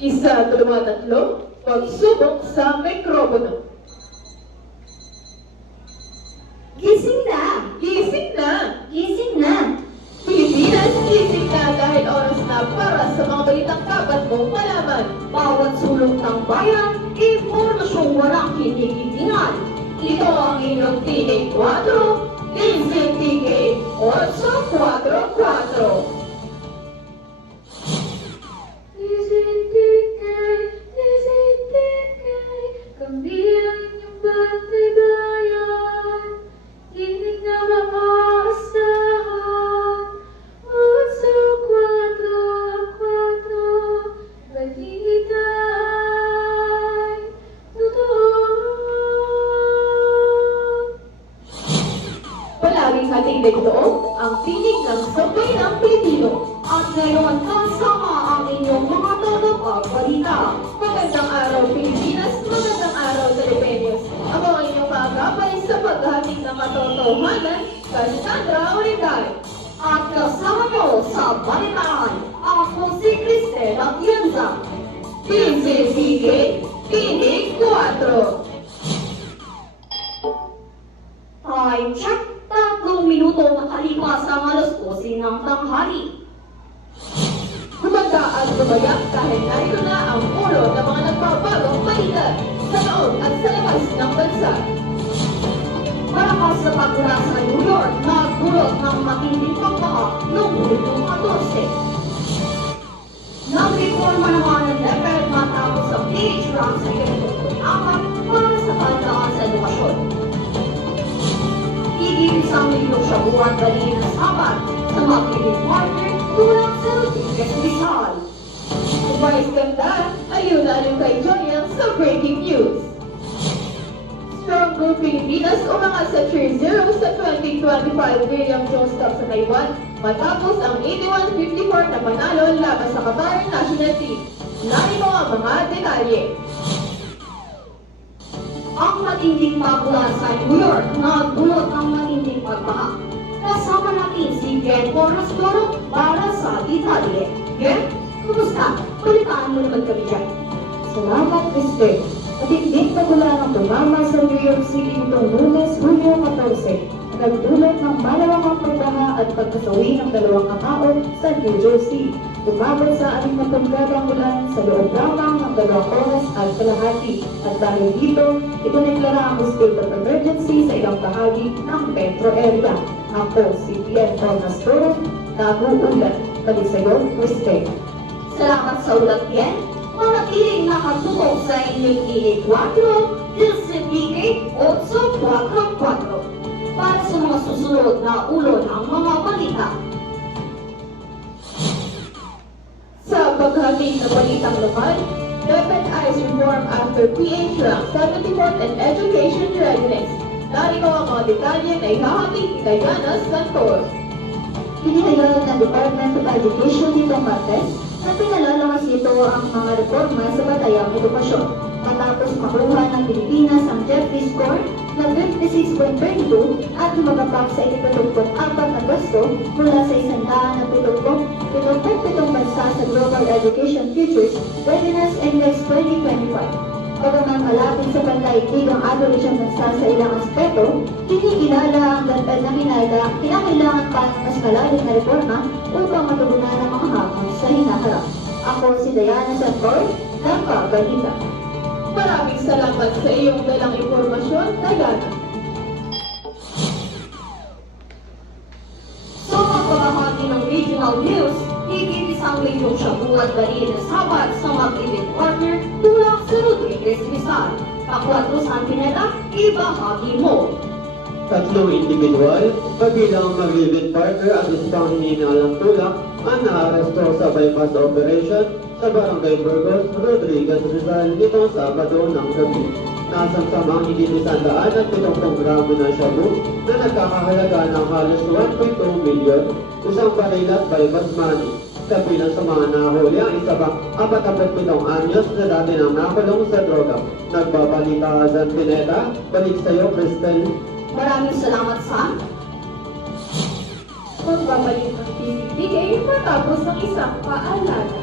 Isa, dalawa, tatlo, pagsubok sa mikropono. Gising na! Gising na! Gising na! Pilipinas, gising na dahil oras na para sa mga balitang dapat mong malaman. Bawat sulok ng bayan, impormasyong walang kinikitingan. Ito ang inyong TK4, Vincent TK 844. Kami ang inyong bantay bayan. Tinig na mga asahan. Oso, 4, 4. Balita ay totoo. Palaging hating dito ang tinig ng sabay ng Pilipino. At ngayon kasama ang inyong mga tagapagbalita. Magandang araw Pilipinas, magandang araw Filipinos. Ako ang inyong magabay sa paghahatid ng katotohanan, Cassandra Oriental. At kasama nyo sa balitaan, ako si Cristel Atienza. PCCK, Tinig 4. Time check, 3 minuto makalipas ang alas 12 ng tanghali. Gumanda at gumayak dahil narito na ang ulo ng mga nagbabagong balita sa loob at sa labas ng bansa. Malakas na pagmula sa New York, nagdulot ng matinding pagbaha noong Hulyo 14. Nag-reforma naman ng DepEd matapos ang PH rank sa Apat para sa kahandaan sa edukasyon. Higit 1 milyong shabuan dali ng sabat sa mga kilig partner tulad sa Rodriguez Rizal. Vice Ganda, ayun na rin kay Joyang sa breaking news. Strong Group Pilipinas umangat sa 3-0 sa 2025 William Jones Cup sa Taiwan matapos ang 81-54 na panalo laban sa Qatar National Team. Narito ang mga detalye. Ang matinding pagmula sa New York nagdulot ng matinding pagbaha. Kasama natin si Ken Corrascoro para sa detalye. Ken, kumusta? Balitaan mo naman kami dyan. Salamat, Mr. Matinding pagula ng tumama sa New York City nitong Lunes, Hulyo 14. Nagdulot ng malawakang pagbaha at pagkasawi ng 2 katao sa New Jersey. Umabot sa 60 gradang ulan sa loob lamang ng 2 oras at kalahati. At dahil dito, itineklara ang state of emergency sa ilang bahagi ng metro area. Ako, si Pierre Cornastoro, nag-uulat. Balik sa'yo, Mr. Salamat sa ulat yan. Manatiling nakatutok sa inyong TK4, Dilson TK 844 para sa mga susunod na ulo ng mga balita. Sa paghahatid ng balitang lokal, DepEd Eyes Reform after PH Rank 74th and Education Readiness. Narito ang mga detalye na ihahatid ni Diana Santor. Hinihayag ng Department of Education nitong Martes na pinalalakas nito ang mga reforma sa batayang edukasyon. Matapos makuha ng Pilipinas ang GEPI score na 56.32 at lumagapak sa 74 na pwesto mula sa 177 bansa sa Global Education Futures Readiness Index 2025. Bagaman malapit sa pandaigdig ang average ng bansa sa ilang aspeto, kinikilala ang DepEd na kinakailangan pa ng mas malalim na reforma upang matugunan ang mga hamon sa hinaharap. Ako si Diana Santor, ng Kabalita. Maraming salamat sa iyong dalang impormasyon, Diana. Sa pagbabahagi ng regional news, higit 1 milyong shabuan dali ng sabat sa mag-event partner tulad sa Rodriguez Rizal. Kakwatros Antineta, ibahagi mo. 3 individual, kabilang mag-event partner at isang hinihinalang tulak ang naaresto sa bypass operation sa Barangay Burgos, Rodriguez Rizal nitong Sabado ng gabi. Nasamsamang higit 170 gramo ng shabu na nagkakahalaga ng halos 1.2 milyon, isang baril at bypass money. Kabilang sa mga nahuli ang isa pang 47 anyos na dati nang nakulong sa droga. Nagbabalita sa Antineta, balik sa iyo, Cristel. Maraming salamat sa Magbabalik ang PCTK matapos ng isang paalala.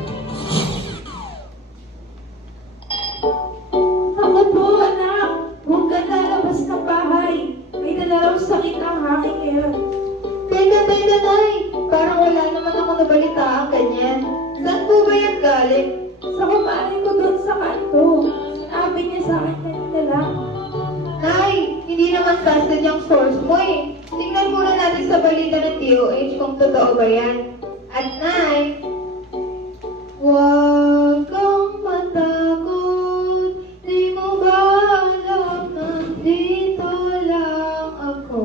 galing? Sa kumain ko doon sa kanto. Sabi niya sa akin kanina lang. Nay, hindi naman trusted yung source mo eh. Tingnan muna natin sa balita ng DOH kung totoo ba yan. At Nay, huwag kang matakot, di mo ba alam nandito lang ako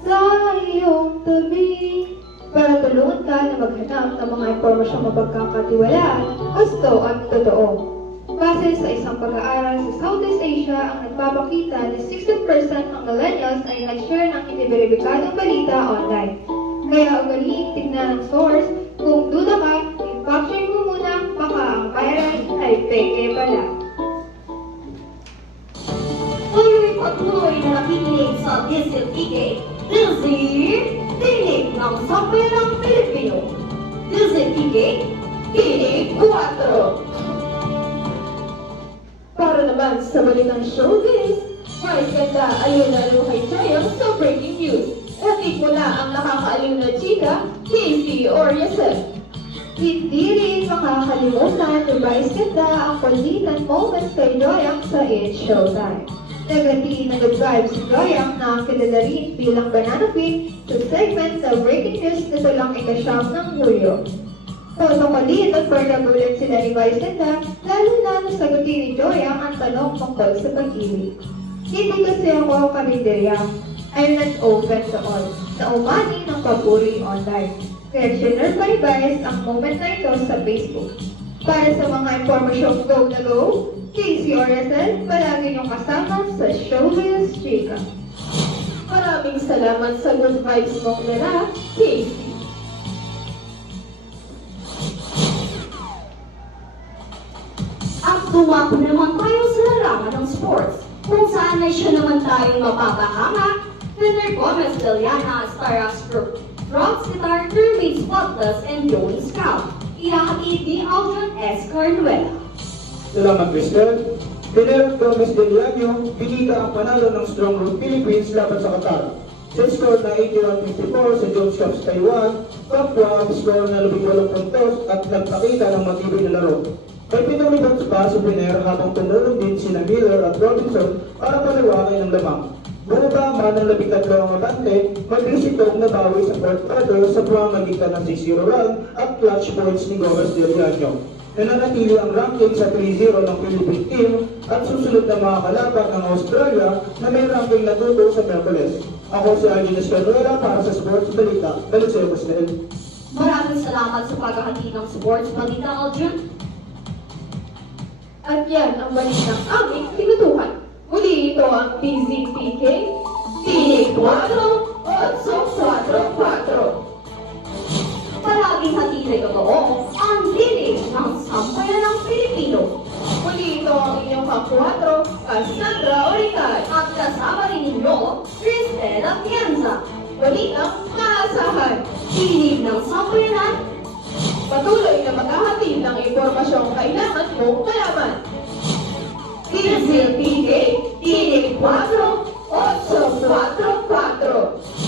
sa iyong tabi para tulungan ka na maghanap ng mga impormasyong mapagkakatiwalaan, gusto at totoo. Base sa isang pag-aaral sa Southeast Asia, ang nagpapakita na 60% ng millennials ay nag-share ng hindi-beribikadong balita online. Kaya ugaliin tignan ang source. Kung duda ka, i-fact-check mo muna, baka ang viral ay peke pala. Kayo'y patuloy na nakikinig sa DZPK, Tinig ng Sambayanang Pilipino. DZPK, Tinig 4! Para naman sa balitang showbiz, Vice Ganda ayun na kay Joyong sa breaking news. Hatid mo na ang nakakaaliw na chika, Casey Oriasel. Hindi rin makakalimutan ni Vice Ganda ang kulitan moments kay Joyong sa It's Showtime. Nagati na good vibes si Joyong na kilala rin bilang Banana Queen sa segment sa breaking news nito lang ikasyam ng Hulyo. Protokolin at pagkagulat sila ni Vice Ganda, lalo na nasagutin ni Joyong ang tanong tungkol sa pag-ibig. Hindi kasi ako karinderya. I'm not open to all. Na umani ng papuri online. Questioner by Vice ang moment na ito sa Facebook. Para sa mga impormasyong go na go, Casey Oriasel, palagi niyong kasama sa Showbiz Chica. Maraming salamat sa good vibes mong nila, Casey. at tumako naman tayo sa larangan ng sports, kung saan ay siya naman tayong mapapahanga. Winner Gomez Deliana, Stara's Rocks Guitar, Termate Spotless, and Joey Scout. Ihahatid ni Aldrin S. Carnuela. Salamat, Crystal. Winner Gomez Deliano, binida ang panalo ng Strong Road Philippines laban sa Qatar. Sa score na 81-54 sa Jones Cup sa Taiwan, kapwa ang score na 18 puntos at nagpakita ng matibay na laro. May pinulibot pa sa Winner habang tumulong din sina Miller at Robinson para paliwanay ng lamang. Bumaba man ng 13 ang atante, mabilis itong nabawi sa fourth quarter sa pamamagitan ng 6-0 run at clutch points ni Gomez Deliano. Nananatili ang ranking sa 3-0 ng Philippine team at susunod na mga kalaban ng Australia na may ranking na tuto sa Merkules. Ako si Aldrin Escanuela para sa Sports Balita. Balik sa iyo, Pastel. Maraming salamat sa paghahatid ng sports balita, Aldrin. At yan ang balitang aming tinutukan. Muli ito ang TZPK, Tinig 4, 8-4-4. Palaging hatid ay totoo ang tinig ng sambayan ng Pilipino. Muli ito ang inyong ka-4, Cassandra Orical. At kasama rin ninyo, Cristel Atienza. Balitang maasahan. Tinig ng sambayanan. Patuloy na maghahatid ng impormasyong kailangan mong malaman. TZPK, Tinig 4, 8-4-4.